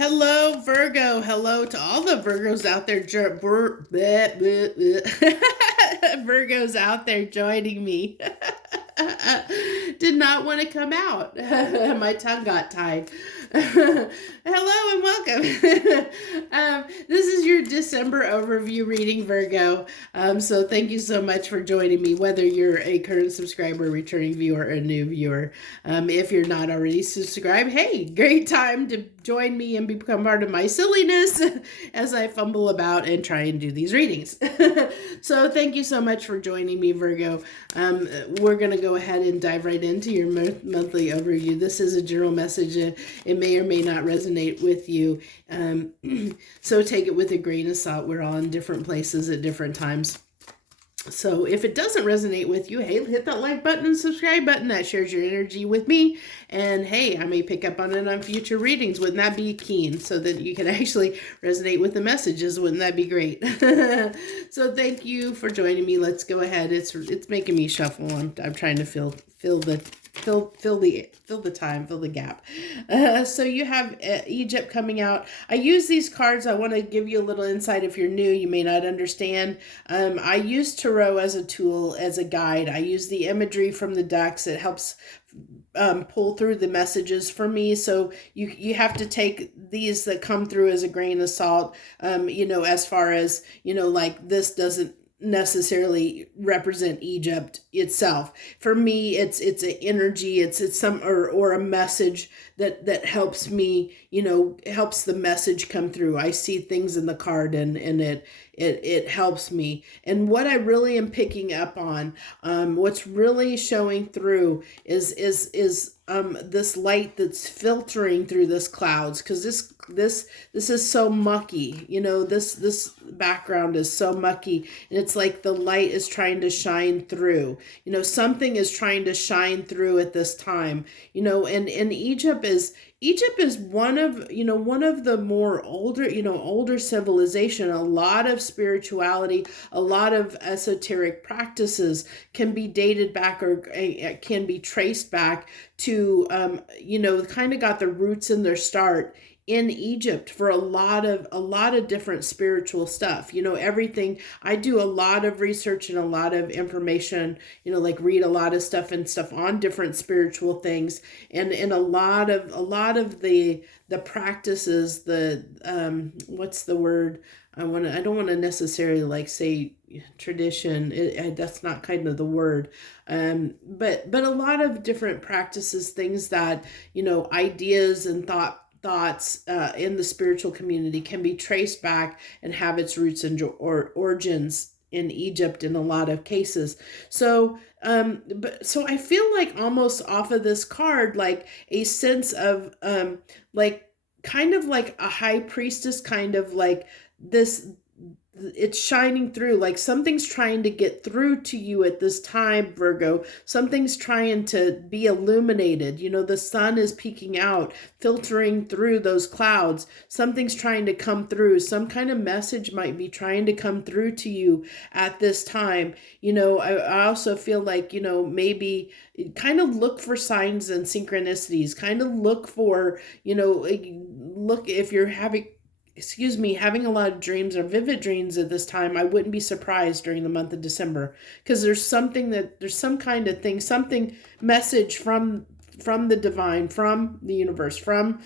Hello, Virgo. Hello to all the Virgos out there. Virgos out there joining me. Did not want to come out. My tongue got tied. Hello and welcome. This is your December overview reading, Virgo. So thank you so much for joining me, whether you're a current subscriber, returning viewer, or a new viewer. If you're not already subscribed, hey, great time to join me and become part of my silliness as I fumble about and try and do these readings. So thank you so much for joining me, Virgo. We're going to go ahead and dive right into your monthly overview. This is a general message. It may or may not resonate with you. So take it with a grain of salt. We're all in different places at different times. So if it doesn't resonate with you, hey, hit that like button and subscribe button. That shares your energy with me. And hey, I may pick up on it on future readings. Wouldn't that be keen? So that you can actually resonate with the messages. Wouldn't that be great? So thank you for joining me. Let's go ahead. It's making me shuffle. I'm trying to fill the time, fill the gap. So you have Egypt coming out. I use these cards. I want to give you a little insight. If you're new, you may not understand. I use tarot as a tool, as a guide. I use the imagery from the decks. It helps pull through the messages for me. So you have to take these that come through as a grain of salt. As far as, like this doesn't necessarily represent Egypt itself. For me, it's an energy, it's some or a message that helps me, helps the message come through. I see things in the card and it helps me. And what I really am picking up on, what's really showing through is this light that's filtering through this clouds, because this is so mucky. This background is so mucky, and it's like the light is trying to shine through. Something is trying to shine through at this time. And Egypt is one of the more older civilization. A lot of spirituality, a lot of esoteric practices can be dated back or can be traced back to, kind of got their roots in their start in Egypt for a lot of different spiritual stuff. Everything. I do a lot of research and a lot of information, like read a lot of stuff on different spiritual things, and a lot of the practices, what's the word? I don't want to necessarily like say tradition. That's not kind of the word. But a lot of different practices, things that, ideas and thoughts in the spiritual community can be traced back and have its roots and origins in Egypt in a lot of cases. So so I feel like almost off of this card, like a sense of like kind of like a high priestess, kind of like this. It's shining through, like something's trying to get through to you at this time, Virgo. Something's trying to be illuminated. The sun is peeking out, filtering through those clouds. Something's trying to come through. Some kind of message might be trying to come through to you at this time. I also feel like, maybe kind of look for signs and synchronicities, kind of look for, look if you're having a lot of dreams or vivid dreams at this time. I wouldn't be surprised during the month of December, because there's some kind of thing, something message from the divine, from the universe, from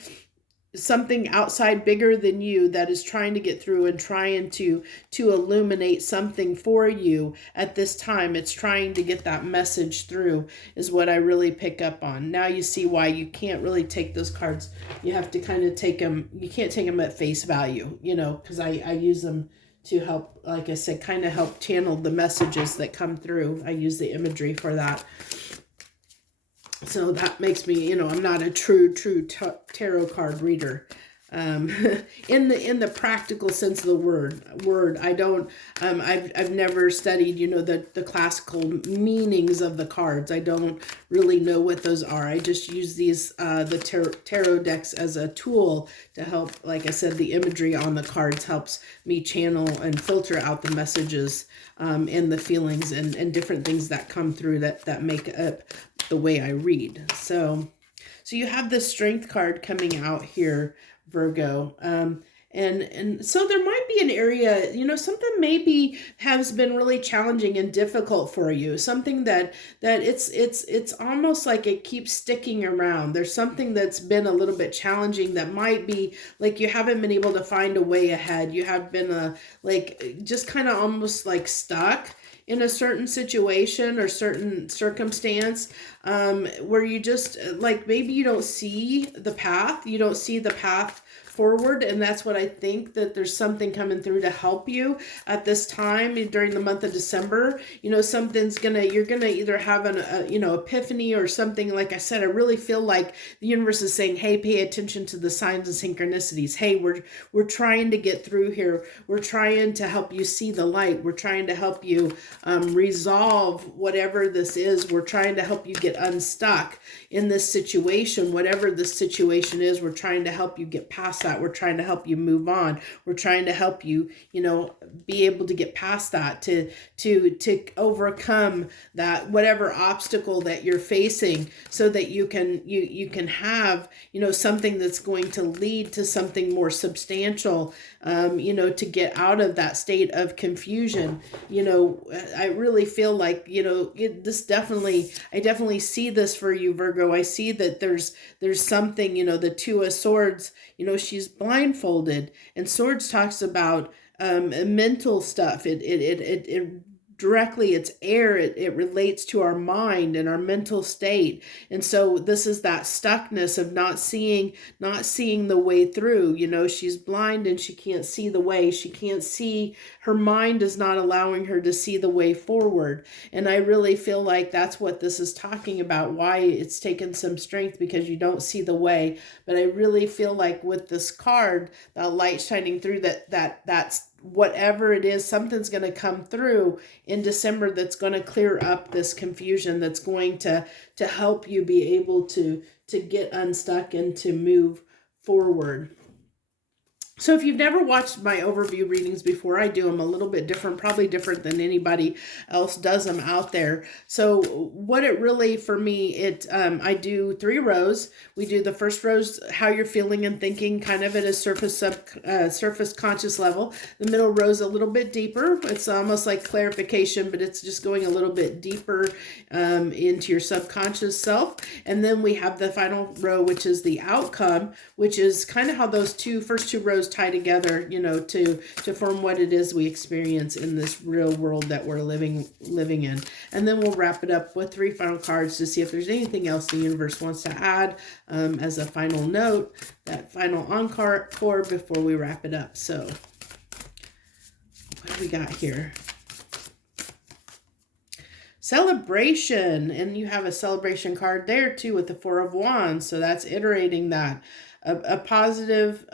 something outside bigger than you that is trying to get through and trying to illuminate something for you at this time. It's trying to get that message through is what I really pick up on. Now you see why you can't really take those cards. You have to kind of take them. You can't take them at face value, because I use them to help, like I said, kind of help channel the messages that come through. I use the imagery for that. So that makes me, I'm not a true tarot card reader. In the practical sense of the word, I don't, I've never studied, the classical meanings of the cards. I don't really know what those are. I just use these, the tarot decks as a tool to help. Like I said, the imagery on the cards helps me channel and filter out the messages, and the feelings and different things that come through that make up the way I read. So you have the Strength card coming out here, Virgo. And so there might be an area, something maybe has been really challenging and difficult for you. Something that it's almost like it keeps sticking around. There's something that's been a little bit challenging that might be like you haven't been able to find a way ahead. You have been like just kind of almost like stuck in a certain situation or certain circumstance, where you just like maybe you don't see the path. You don't see the path forward, and that's what I think, that there's something coming through to help you at this time during the month of December. You're gonna either have an epiphany or something. Like I said, I really feel like the universe is saying, hey, pay attention to the signs and synchronicities. Hey, we're trying to get through here. We're trying to help you see the light. We're trying to help you resolve whatever this is. We're trying to help you get unstuck in this situation, whatever this situation is. We're trying to help you get past that. We're trying to help you move on. We're trying to help you, be able to get past that, to overcome that, whatever obstacle that you're facing, so that you can have, something that's going to lead to something more substantial, to get out of that state of confusion. I really feel like, I definitely see this for you, Virgo. I see that there's something, the Two of Swords, she's blindfolded, and Swords talks about mental stuff. It directly, it's air. It relates to our mind and our mental state. And so this is that stuckness of not seeing the way through. She's blind and she can't see the way. She can't see, her mind is not allowing her to see the way forward. And I really feel like that's what this is talking about, why it's taken some strength, because you don't see the way. But I really feel like with this card, that light shining through, that's whatever it is, something's going to come through in December that's going to clear up this confusion, that's going to help you be able to get unstuck and to move forward. So if you've never watched my overview readings before, I do them a little bit different, probably different than anybody else does them out there. So what it really, for me, I do 3 rows. We do the first row's how you're feeling and thinking, kind of at a surface conscious level. The middle row's a little bit deeper. It's almost like clarification, but it's just going a little bit deeper into your subconscious self. And then we have the final row, which is the outcome, which is kind of how those first two rows tie together, to form what it is we experience in this real world that we're living in. And then we'll wrap it up with 3 final cards to see if there's anything else the universe wants to add as a final note, that final encore before we wrap it up. So what do we got here? Celebration, and you have a celebration card there too with the 4 of Wands, so that's iterating that. A positive,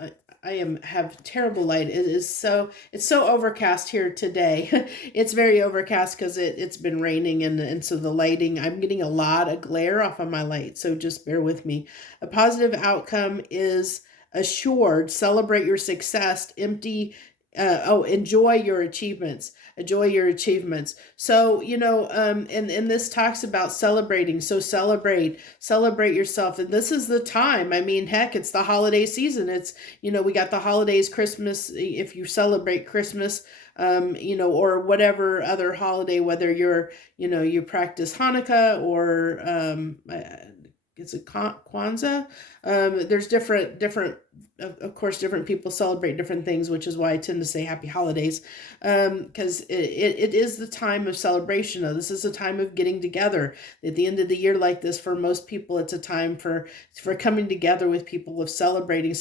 have terrible light. It's so overcast here today. It's very overcast because it's been raining, and so the lighting, I'm getting a lot of glare off of my light, so just bear with me. A positive outcome is assured. Celebrate your success. Enjoy your achievements. So, and this talks about celebrating. So celebrate yourself. And this is the time. I mean, heck, it's the holiday season. It's, we got the holidays, Christmas, if you celebrate Christmas, or whatever other holiday, whether you practice Hanukkah or, is it Kwanzaa? There's different, of course, different people celebrate different things, which is why I tend to say happy holidays, because it is the time of celebration. This is a time of getting together. At the end of the year like this, for most people, it's a time for coming together with people, of celebrating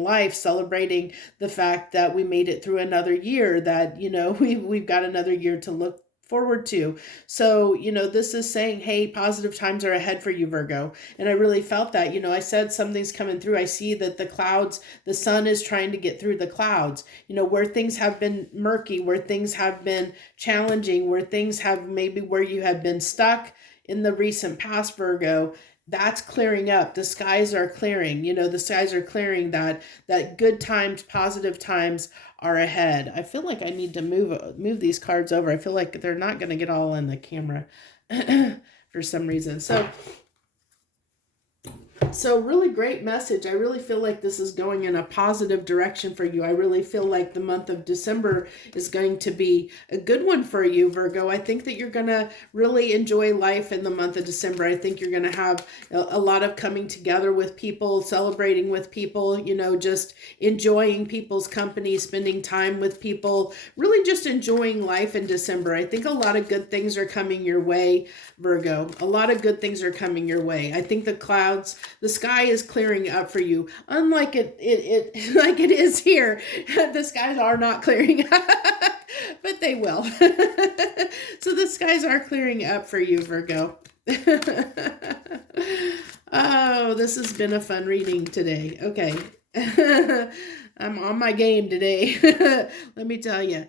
life, celebrating the fact that we made it through another year, that, we've got another year to look forward to. So, this is saying, hey, positive times are ahead for you, Virgo. And I really felt that, I said something's coming through. I see that the clouds, the sun is trying to get through the clouds, where things have been murky, where things have been challenging, where things have maybe where you have been stuck in the recent past, Virgo. That's clearing up. The skies are clearing, that good times, positive times are ahead. I feel like I need to move these cards over. I feel like they're not going to get all in the camera for some reason. So So really great message. I really feel like this is going in a positive direction for you. I really feel like the month of December is going to be a good one for you, Virgo. I think that you're going to really enjoy life in the month of December. I think you're going to have a lot of coming together with people, celebrating with people, just enjoying people's company, spending time with people, really just enjoying life in December. I think a lot of good things are coming your way, Virgo. A lot of good things are coming your way. I think the sky is clearing up for you. Unlike it like it is here, the skies are not clearing up, but they will. So the skies are clearing up for you, Virgo. Oh, this has been a fun reading today. Okay. I'm on my game today. Let me tell you,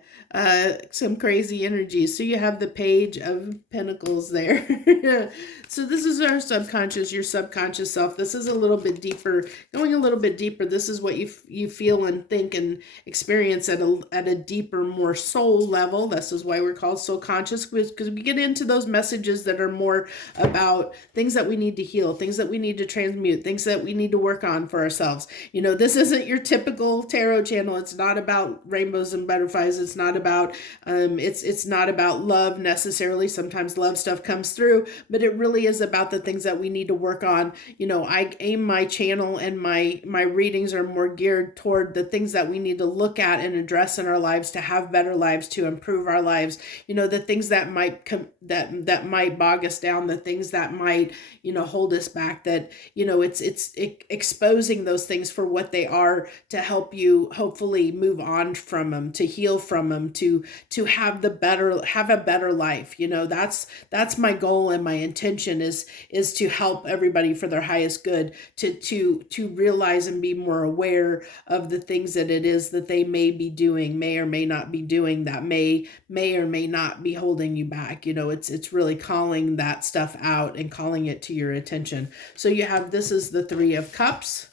some crazy energy. So you have the Page of Pentacles there. So this is our subconscious, your subconscious self. This is a little bit deeper, going a little bit deeper. This is what you feel and think and experience at a deeper, more soul level. This is why we're called soul conscious, because we get into those messages that are more about things that we need to heal, things that we need to transmute, things that we need to work on for ourselves. This isn't your typical tarot channel. It's not about rainbows and butterflies. It's not about it's not about love necessarily. Sometimes love stuff comes through, but it really is about the things that we need to work on. I aim my channel and my readings are more geared toward the things that we need to look at and address in our lives to have better lives, to improve our lives. The things that might that might bog us down, the things that might hold us back, that it's exposing those things for what they are, to help you hopefully move on from them, to heal from them, to have a better life. That's my goal, and my intention is to help everybody for their highest good, to realize and be more aware of the things that it is that they may be doing, may or may not be doing, that may or may not be holding you back. It's really calling that stuff out and calling it to your attention. So you have, this is the Three of Cups.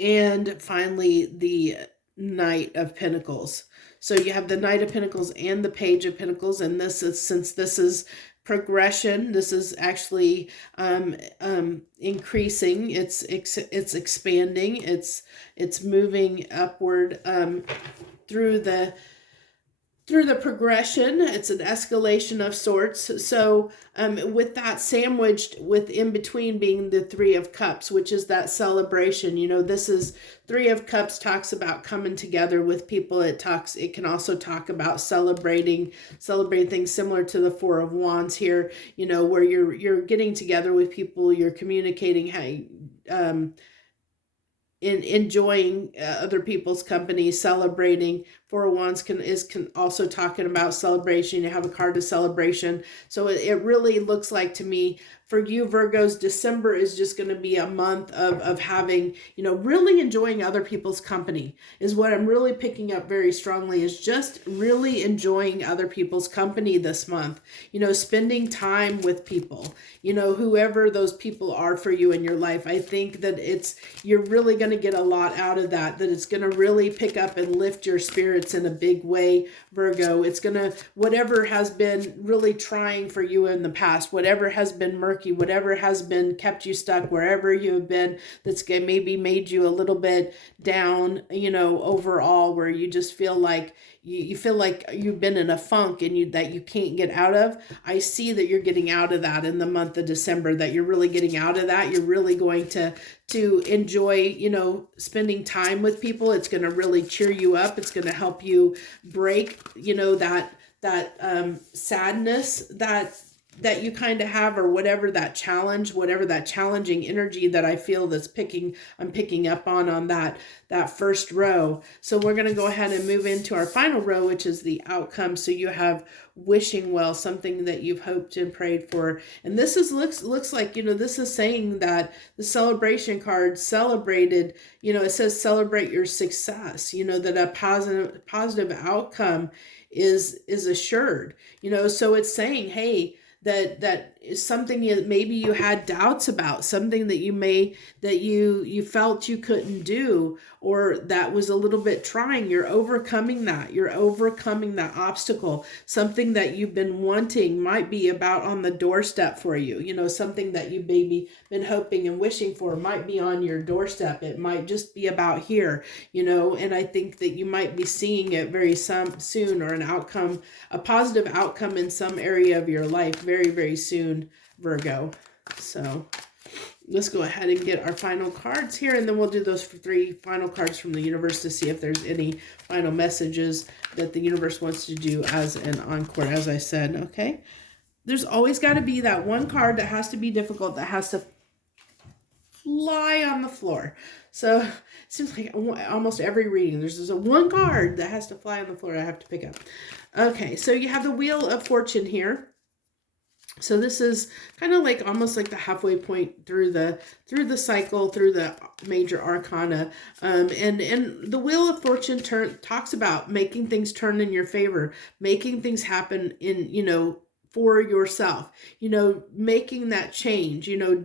And finally, the Knight of Pentacles. So you have the Knight of Pentacles and the Page of Pentacles. And this is, since this is progression, this is actually increasing. It's expanding. It's moving upward through the progression. It's an escalation of sorts. So with that sandwiched with in between being the Three of Cups, which is that celebration. This is Three of Cups talks about coming together with people. It can also talk about celebrating things similar to the Four of Wands here, where you're getting together with people, you're communicating, in enjoying other people's company, celebrating. Four of Wands can also talking about celebration. You have a card of celebration. So it really looks like to me, for you Virgos, December is just going to be a month of having, really enjoying other people's company is what I'm really picking up very strongly, is just really enjoying other people's company this month. Spending time with people, whoever those people are for you in your life. I think that you're really going to get a lot out of that it's going to really pick up and lift your spirits in a big way, Virgo. It's going to, whatever has been really trying for you in the past, whatever has been murky, whatever has been kept you stuck, wherever you have been, that's maybe made you a little bit down, overall, where you just feel like you feel like you've been in a funk and that you can't get out of. I see that you're getting out of that in the month of December, that you're really getting out of that. You're really going to enjoy, spending time with people. It's going to really cheer you up. It's going to help you break, that sadness that you kind of have, or whatever that challenging energy that I feel I'm picking up on that first row. So we're going to go ahead and move into our final row, which is the outcome. So you have wishing well, something that you've hoped and prayed for. And this looks like, this is saying that the celebration card celebrated, it says celebrate your success, that a positive outcome is assured, so it's saying, hey, that something maybe you had doubts about, something that you felt you couldn't do, or that was a little bit trying. You're overcoming that. You're overcoming that obstacle. Something that you've been wanting might be about on the doorstep for you. You know, something that you maybe been hoping and wishing for might be on your doorstep. It might just be about here, you know, and I think that you might be seeing it very soon, or an outcome, a positive outcome in some area of your life very, very soon, Virgo. So let's go ahead and get our final cards here, and then we'll do those 3 final cards from the universe to see if there's any final messages that the universe wants to do as an encore, as I said, okay? There's always got to be that one card that has to be difficult, that has to fly on the floor. So it seems like almost every reading, there's just one card that has to fly on the floor I have to pick up. Okay, so you have the Wheel of Fortune here. So this is kind of like almost like the halfway point through the cycle, through the major arcana. And the Wheel of Fortune talks about making things turn in your favor, making things happen in, you know, for yourself, you know, making that change, you know,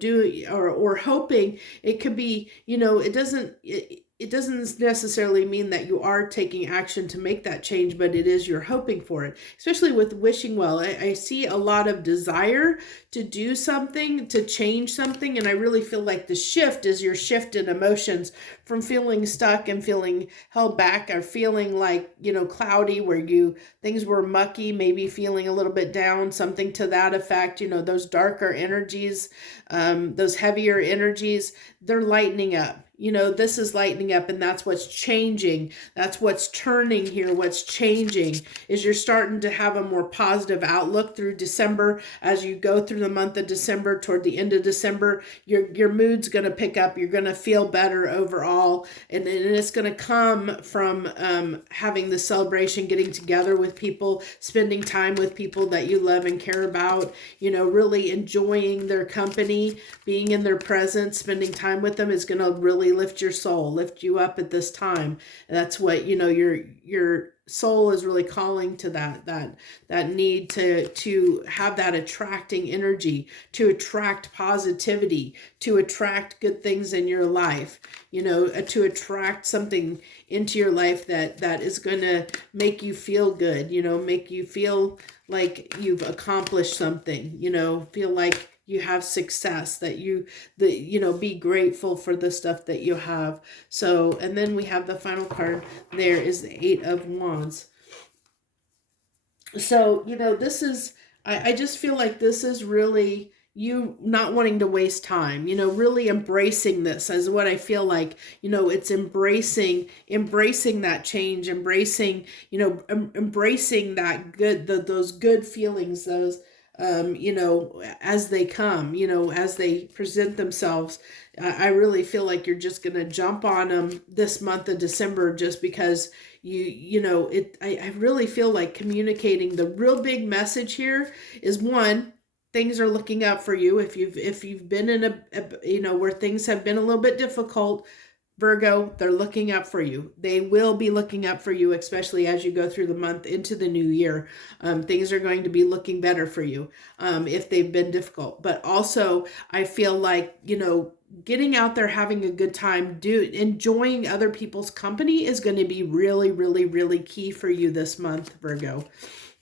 or hoping. It could be, you know, it doesn't necessarily mean that you are taking action to make that change, but it is you're hoping for it, especially with wishing well. I see a lot of desire to do something, to change something, and I really feel like the shift is your shift in emotions from feeling stuck and feeling held back, or feeling like, you know, cloudy, where things were mucky, maybe feeling a little bit down, something to that effect. You know, those darker energies, those heavier energies, they're lightening up. You know, this is lightening up, and that's what's changing. That's what's turning here. What's changing is you're starting to have a more positive outlook through December. As you go through the month of December, toward the end of December, your mood's going to pick up. You're going to feel better overall. And it's going to come from having the celebration, getting together with people, spending time with people that you love and care about, you know, really enjoying their company, being in their presence, spending time with them is going to really lift your soul, lift you up at this time. And that's what, you know, your soul is really calling to that need to have that attracting energy, to attract positivity, to attract good things in your life, you know, to attract something into your life that is going to make you feel good, you know, make you feel like you've accomplished something, you know, feel like you have success, that you know, be grateful for the stuff that you have. So, and then we have the final card there is the 8 of Wands. So, you know, this is, I just feel like this is really you not wanting to waste time, you know, really embracing this as what I feel like, you know, it's embracing that change, embracing, you know, embracing that good, those good feelings, those, you know, as they come, you know, as they present themselves. I really feel like you're just going to jump on them this month of December, just because you know, I really feel like communicating the real big message here is, one, things are looking up for you. If you've been in a you know, where things have been a little bit difficult, Virgo, they're looking up for you. They will be looking up for you, especially as you go through the month into the new year. Things are going to be looking better for you if they've been difficult. But also, I feel like, you know, getting out there, having a good time, enjoying other people's company is going to be really, really, really key for you this month, Virgo.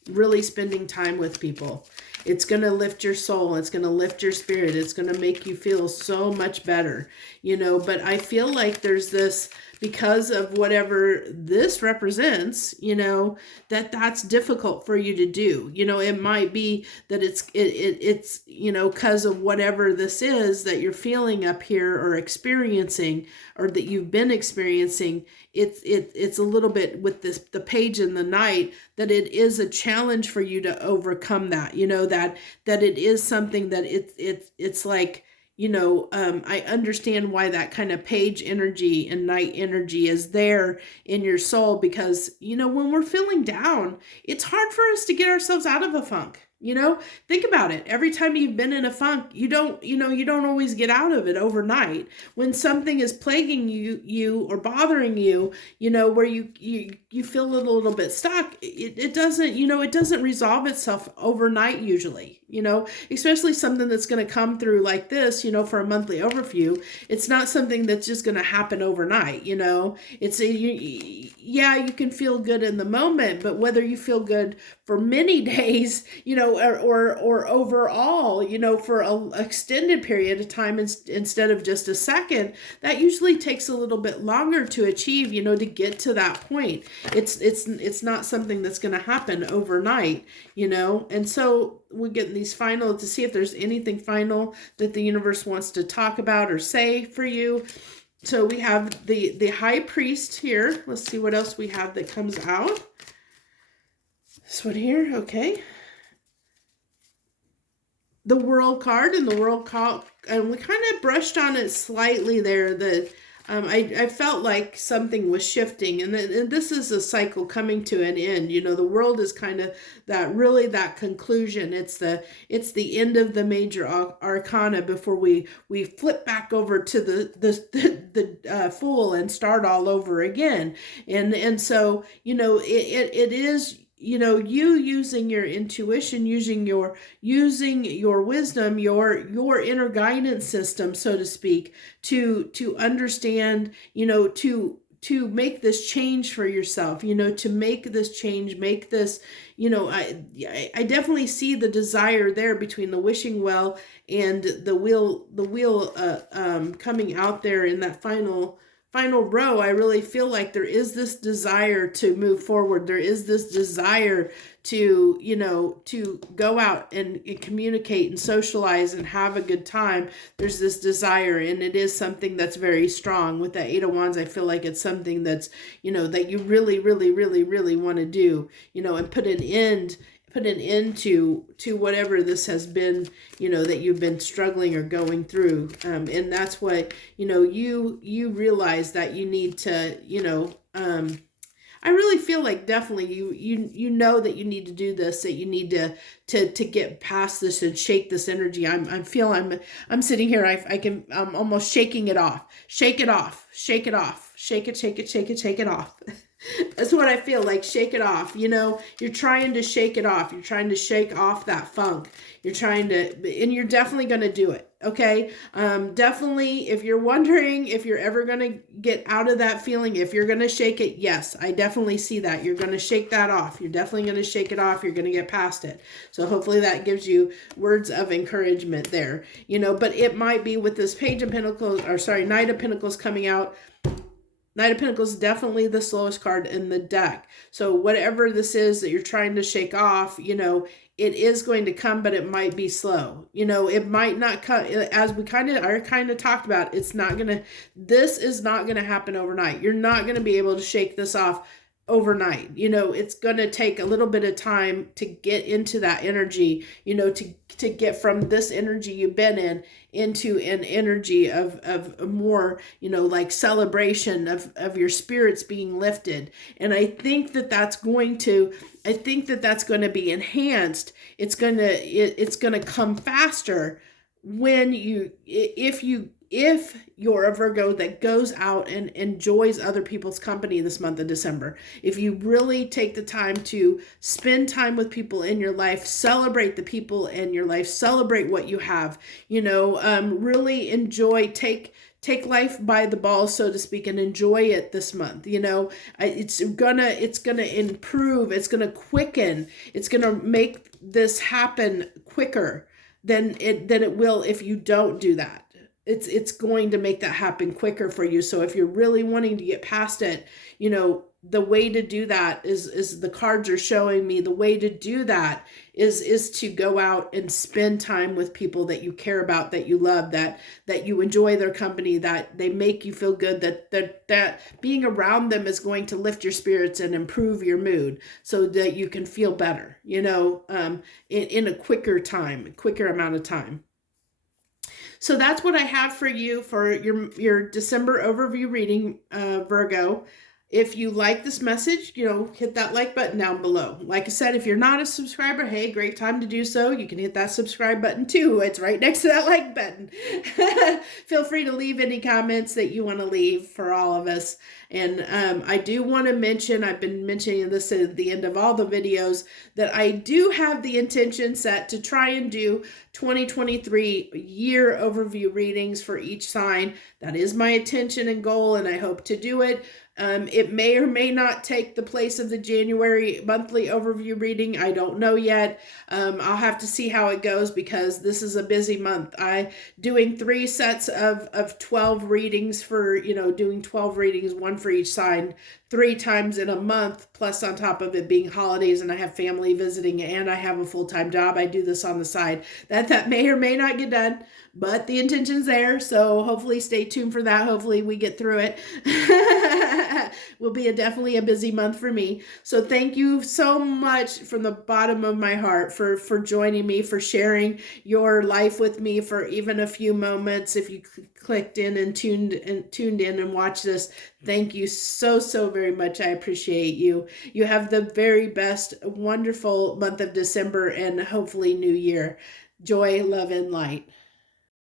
Really spending time with people. It's going to lift your soul. It's going to lift your spirit. It's going to make you feel so much better, you know, but I feel like there's this, because of whatever this represents, you know, that's difficult for you to do. You know, it might be that it's, you know, because of whatever this is that you're feeling up here or experiencing, or that you've been experiencing, it's a little bit with the Page in the Night, that it is a challenge for you to overcome that, you know, that it is something that it's like, you know, I understand why that kind of Page energy and Night energy is there in your soul, because, you know, when we're feeling down, it's hard for us to get ourselves out of a funk. You know, think about it. Every time you've been in a funk, you don't always get out of it overnight. When something is plaguing you or bothering you, you know, where you feel a little bit stuck, it doesn't, you know, it doesn't resolve itself overnight usually. especially something that's going to come through like this, for a monthly overview. It's not something that's just going to happen overnight. You can feel good in the moment, but whether you feel good for many days, or overall, for an extended period of time instead of just a second, that usually takes a little bit longer to achieve, to get to that point. It's not something that's going to happen overnight, and so we get these final to see if there's anything final that the universe wants to talk about or say for you. So we have the high priest here. Let's see what else we have that comes out. This one here, okay. The world card, and the world card, and we kind of brushed on it slightly there. I felt like something was shifting, and this is a cycle coming to an end. The world is kind of that conclusion. It's the end of the major arcana before we flip back over to the Fool and start all over again. And so it is. You using your intuition, using your wisdom, your inner guidance system, so to speak, to understand, to make this change for yourself, to make this change, make this, I definitely see the desire there between the wishing well and the wheel coming out there in that final row. I really feel like there is this desire to move forward. There is this desire to, to go out and communicate and socialize and have a good time. There's this desire, and it is something that's very strong. With the Eight of Wands, I feel like it's something that's, that you really, really, really, really want to do, and put an end to whatever this has been, that you've been struggling or going through. And that's what, you realize that you need to, I really feel like definitely you know that you need to do this, that you need to get past this and shake this energy. I'm sitting here, I'm almost shaking it off. Shake it off. Shake it off. Shake it off. That's what I feel like. Shake it off. You're trying to shake it off. You're trying to shake off that funk. And you're definitely going to do it. Okay. Definitely, if you're wondering if you're ever going to get out of that feeling, if you're going to shake it, yes, I definitely see that. You're going to shake that off. You're definitely going to shake it off. You're going to get past it. So hopefully that gives you words of encouragement there, but it might be with this Page of Pentacles, Knight of Pentacles coming out. Knight of Pentacles is definitely the slowest card in the deck. So whatever this is that you're trying to shake off, it is going to come, but it might be slow. It might not come, as we kind of talked about. This is not going to happen overnight. You're not going to be able to shake this off overnight. It's going to take a little bit of time to get into that energy, to get from this energy you've been in into an energy of more, like celebration of your spirits being lifted. And I think that's going to be enhanced. It's going to come faster when if you're a Virgo that goes out and enjoys other people's company this month of December. If you really take the time to spend time with people in your life, celebrate the people in your life, celebrate what you have, really enjoy, take life by the balls, so to speak, and enjoy it this month. It's gonna improve, it's gonna quicken, it's gonna make this happen quicker than it will if you don't do that. It's going to make that happen quicker for you. So if you're really wanting to get past it, the way to do that is the cards are showing me the way to do that is to go out and spend time with people that you care about, that you love, that you enjoy their company, that they make you feel good, that being around them is going to lift your spirits and improve your mood so that you can feel better, in a quicker amount of time. So that's what I have for you for your December overview reading, Virgo. If you like this message, hit that like button down below. Like I said, if you're not a subscriber, hey, great time to do so. You can hit that subscribe button too. It's right next to that like button. Feel free to leave any comments that you want to leave for all of us. And I do want to mention, I've been mentioning this at the end of all the videos, that I do have the intention set to try and do 2023 year overview readings for each sign. That is my intention and goal, and I hope to do it. It may or may not take the place of the January monthly overview reading. I don't know yet. I'll have to see how it goes because this is a busy month. Doing 3 sets of 12 readings for, doing 12 readings, one for each sign, 3 times in a month, plus on top of it being holidays and I have family visiting and I have a full-time job. I do this on the side. That may or may not get done, but the intention's there. So hopefully stay tuned for that. Hopefully we get through it. Will be definitely a busy month for me. So thank you so much from the bottom of my heart for joining me, for sharing your life with me for even a few moments. If you clicked in and tuned in and watched this, thank you so very much. I appreciate you. You have the very best, wonderful month of December and hopefully New Year. Joy, love, and light.